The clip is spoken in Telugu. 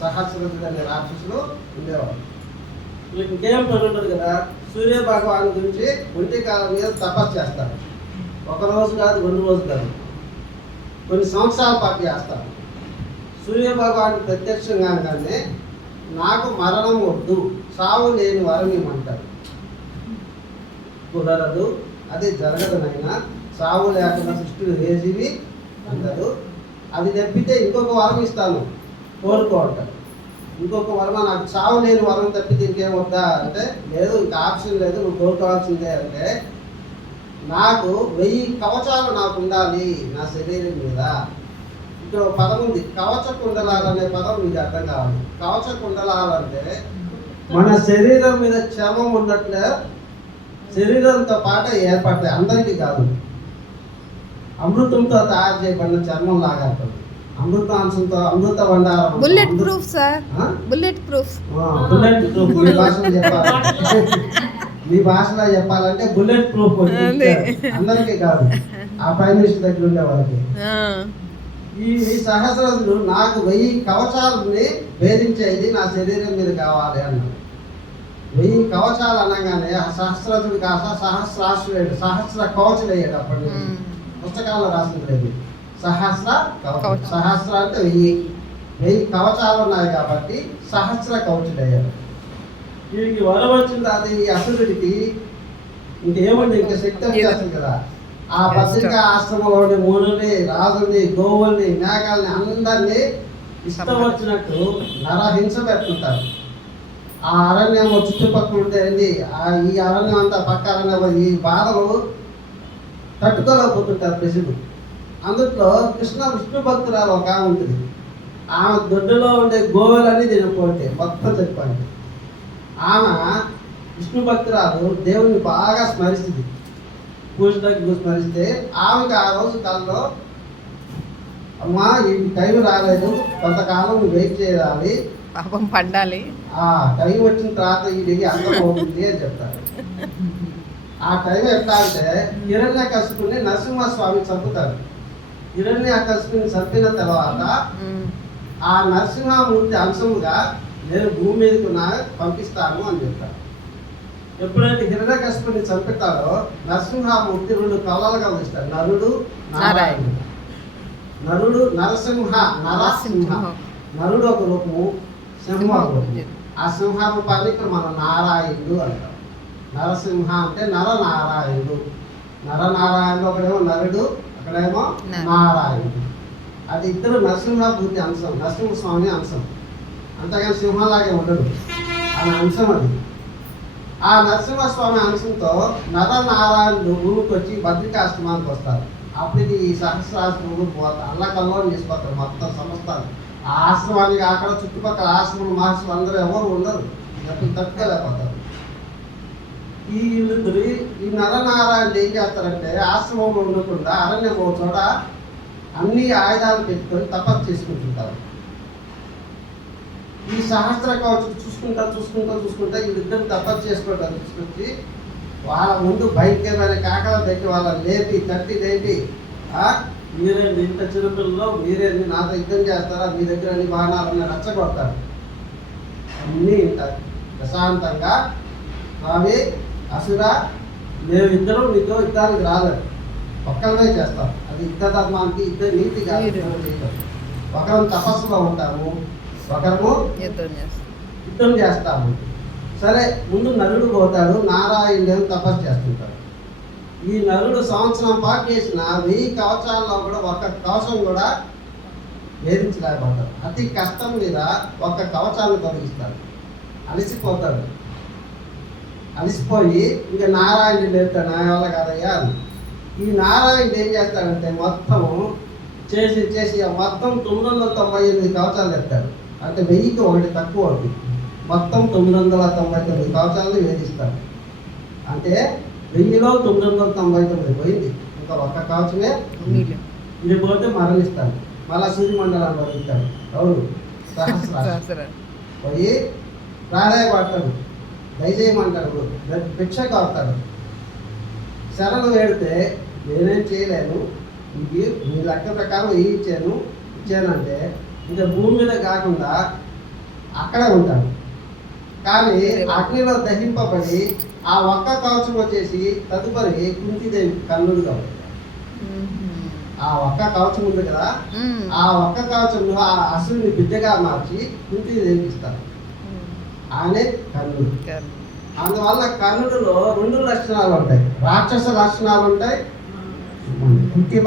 సహస్రజుడు అనే రాక్షసులు ఉండేవాడు. వీళ్ళకి ఇంకేం పని ఉండదు కదా. సూర్య భగవాన్ గురించి ఒంటి కాలం మీద తపస్సు చేస్తారు. ఒక రోజు కాదు, 2 రోజులు కాదు, కొన్ని సంవత్సరాల పాటు చేస్తారు. సూర్య భగవాన్ ప్రత్యక్షంగానే నాకు మరణం వద్దు, సావు లేని వరం ఏమంటారు. కుదరదు, అది జరగదునైనా, సావు లేకుండా సృష్టిలో ఏ జీవి అందరు. అది తప్పితే ఇంకొక వరం ఇస్తాను, కోరుకోంటారు. ఇంకొక వరం, నాకు చావు లేని వరం తప్పితే ఇంకేం వద్దా అంటే, లేదు, ఇంకా ఆప్షన్ లేదు, నువ్వు కోరుకోవాల్సిందే. అంటే నాకు 1000 కవచాలు నాకు ఉండాలి నా శరీరం మీద. ఇక్కడ పదం ఉంది, కవచ కుండలాలు అనే పదం మీకు అర్థం కావాలి. కవచ కుండలాలంటే మన శరీరం మీద చర్మం ఉన్నట్లే శరీరంతో పాటు ఏర్పడతాయి. అందరికీ కాదు, అమృతంతో తయారు చేయబడిన చర్మం లాగా ఉంటుంది. అమృతాంశంతో అమృత బండారం. Bullet proof sir, bullet proof. Bullet proof మీ భాషలో చెప్పాలి. మీ భాషలో చెప్పాలంటే బుల్లెట్ ప్రూఫ్ అందరికీ కాదు, ఆ ప్రైమ్ మినిస్టర్ దగ్గర ఉండే వాళ్ళకి. ఈ సహస్రజుడు నాకు 1000 కవచాలని భేదించేది నా శరీరం మీద కావాలి అన్నాడు. 1000 కవచాలు అనగానే ఆ సహస్రజుడు కాస్త సహస్రాశ్రుడు, సహస్ర కవచులు అయ్యాడు. అప్పటి నుంచి పుస్తకాల్లో రాసింది లేదు. సహస్ర కవచం, సహస్ర అంటే 1000 కవచాలు ఉన్నాయి కాబట్టి సహస్ర కవచుడు అయ్యాడు. వీడికి వరం వచ్చింది. అది ఈ అసురుడికి ఇంకేమండి, ఇంకా శక్తి వచ్చేస్తుంది కదా. ఆ భద్రిక ఆశ్రమంలోని మునుల్ని, రాజుల్ని, గోవుల్ని, మేఘాలని అందరినీ ఇష్టం వచ్చినట్టు నరహింస పెట్టుకుంటారు. ఆ అరణ్యం చుట్టుపక్కల ఉండేది, ఈ అరణ్యం అంతా పక్క అరణ్యం, ఈ బాధలు తట్టుకోలేకపోతుంటారు ప్రజలు. అందులో విష్ణు భక్తురాలు ఒక ఆమె ఉంటుంది. ఆమె దొడ్డులో ఉండే గోవులన్నీ తినకపోతే మొత్తం చెప్పండి. ఆమె విష్ణు భక్తురాలు దేవుని బాగా స్మరిస్తుంది. పూజకి స్మరిస్తే ఆమెకు ఆ రోజు కల్లో, అమ్మా ఈ టైం రాలేదు, కొంతకాలం నువ్వు వెయిట్ చేయాలి, పాపం పండాలి, ఆ టైం వచ్చిన తర్వాత ఇది అర్థం అవుతుంది అని చెప్తారు. ఆ టైం ఎట్లా అంటే, హిరణ్యకశిపుని నరసింహస్వామి చంపుతారు. హిరణ్యకశిపుని చంపిన తర్వాత ఆ నరసింహమూర్తి అంశముగా నేను భూమి మీదకు పంపిస్తాను అని చెప్తారు. ఎప్పుడైతే హిరణ్యకశిపుని చంపుతారో నరసింహమూర్తి 2 కళలుగా వస్తారు, నరుడు, నారాయణుడు. నరుడు నరసింహ, నరసింహ. నరుడు ఒక రూపము, సింహ రూపము. ఆ సింహ రూపాన్ని ఇక్కడ మనం నారాయణుడు అంటాం. నరసింహ అంటే నరనారాయణుడు. నరనారాయణుడు ఒకడేమో నరుడు, అక్కడేమో నారాయణుడు. అది ఇద్దరు నరసింహభూతి అంశం, నరసింహస్వామి అంశం. అంతగాని సింహంలాగే ఉండడు, ఆయన అంశం అది. ఆ నరసింహస్వామి అంశంతో నరనారాయణుడు భూమికి వచ్చి బద్రికాశ్రమానికి వస్తారు. అప్పటికి ఈ సహస్రాశ్రములు పోతారు, అల్లకల్లో తీసుకొస్తారు మొత్తం సంస్థలు. ఆ ఆశ్రమానికి అక్కడ చుట్టుపక్కల ఆశ్రమం మహర్షులు అందరూ ఎవరు ఉండరు, ఎప్పుడు తట్టుకోలేకపోతారు. ఈ నరనారాయణుడు ఏం చేస్తారంటే, ఆశ్రమంలో ఉండకుండా అరణ్యం ఒక చోట అన్ని ఆయుధాలు పెట్టుకొని తపస్సు చేసుకుంటుంటారు. ఈ సహస్ర కవచం చూసుకుంటా వీళ్ళిద్దరు తపస్సు చేసుకుంటారు. తీసుకొచ్చి వాళ్ళ ముందు భయంకరమైన కాకలు పెట్టి వాళ్ళని లేపి తట్టి లేపి, మీరేంటి ఇంత చిరుపిల్లలో మీరేంటి నాతో యుద్ధం చేస్తారా, మీ దగ్గర అన్ని బాణాలని రచ్చగొడతారు. అన్నీ ఉంటారు ప్రశాంతంగా. స్వామి అసుర, మేమిద్దరం నీతో యుద్ధానికి రాలేదు, ఒక్కరిమే చేస్తాం. అది యుద్ధ ధర్మానికి, యుద్ధ నీతి కాదు. ఒకరం తపస్సులో ఉంటాము, ఒకరము యుద్ధం చేస్తాము. సరే, ముందు నరుడు పోతాడు, నారాయణుడు తపస్సు చేస్తుంటాడు. ఈ నరుడు సంవత్సరం పాటు చేసిన 1000 కవచాల్లో కూడా ఒక్క కవచం కూడా వేధించలేకపోతాడు. అతి కష్టం మీద ఒక్క కవచాన్ని తొలగిస్తాడు. అలసిపోతాడు. అలసిపోయి ఇంకా నారాయణుడు లేపుతాడు, నా వల్ల కాదయ్యా. ఈ నారాయణుడు ఏం చేస్తాడంటే మొత్తము చేసి మొత్తం 998 కవచాలు ఎత్తాడు. అంటే 1000కి 1 తక్కువ అవుతుంది. మొత్తం 999 కవచాలను వేధిస్తాడు. అంటే 1000లో 999 పోయింది, ఇంకా ఒక్క కవచమే ఇది పోతే మరణిస్తాడు. మళ్ళా సూర్యమండలాన్ని వదులుతాడు. ఎవరు? సహస్ర. పోయి ప్రాధాయపడతాడు, దయచేయమంటాడు, భిక్షకు అవుతాడు. శరణు వేడితే నేనేం చేయలేను, మీ లెక్క ప్రకారం ఇచ్చానంటే ఇంకా భూమి మీద కాకుండా అక్కడే ఉంటాడు. కానీ అగ్నిలో దహింపబడి ఆ ఒక్క కవచం వచ్చేసి తదుపరి కుంతీదేవి కర్ణుడుగా ఉంటాడు. ఆ ఒక్క కవచం ఉంది కదా, ఆ ఒక్క కవచంలో ఆ అసురుని బిడ్డగా మార్చి కుంతీదేవికి ఇస్తారు. ఆయనే కర్ణుడు. అందువల్ల కర్ణుడిలో 2 లక్షణాలు ఉంటాయి. రాక్షస లక్షణాలు ఉంటాయి, కుంతి